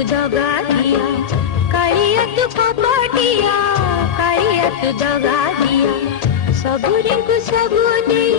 तू दगा दिया, कालिया तू कपटिया, कालिया तू दगा दिया, सबुरी को सबू दे